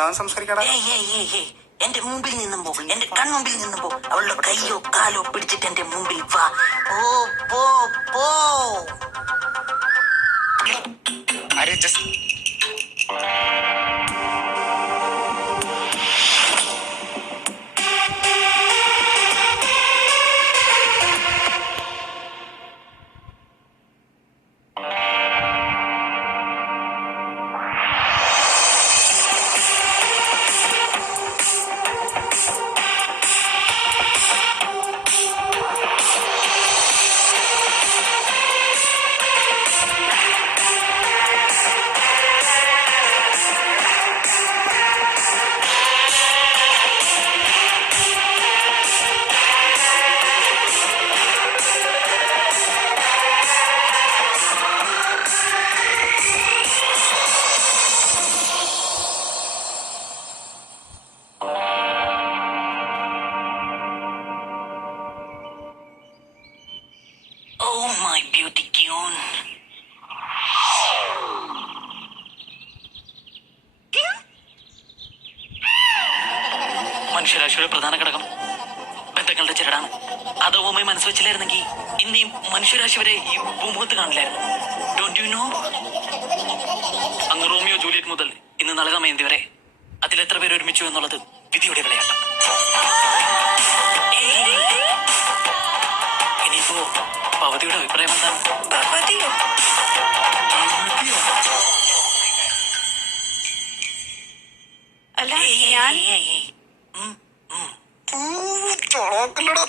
ഞാൻ സംസാരിക്കടാ. എന്റെ മുമ്പിൽ നിന്നും പോ, എന്റെ കൺമുമ്പിൽ നിന്നും പോ. അവളുടെ കയ്യോ കാലോ പിടിച്ചിട്ട് എന്റെ മുമ്പിൽ വാ. പോ പോ പോ. അരെ ജസ്റ്റ് മനുഷ്യരാശിയുടെ പ്രധാന ഘടകം ബന്ധങ്ങളുടെ ചിരടാണ്. അത് ഓമയെ മനസ്സ് വെച്ചില്ലായിരുന്നെങ്കിൽ ഇന്ന് ഈ മനുഷ്യരാശി വരെ ഈ ഭൂമുഖത്ത് കാണില്ലായിരുന്നു. Don't you know? അങ്ങ് റോമിയോ ജൂലിയറ്റ് മുതൽ ഇന്ന് നളകമേന്തി വരെ അതിലെത്ര പേര് ഒരുമിച്ചു എന്നുള്ളത് വിധിയുടെ വിളയാട്ടം. ഇനിയിപ്പോ ഭവതിയുടെ അഭിപ്രായം എന്താണ്? അല്ല ഞാൻ ചോളാക്കല്ലടാ.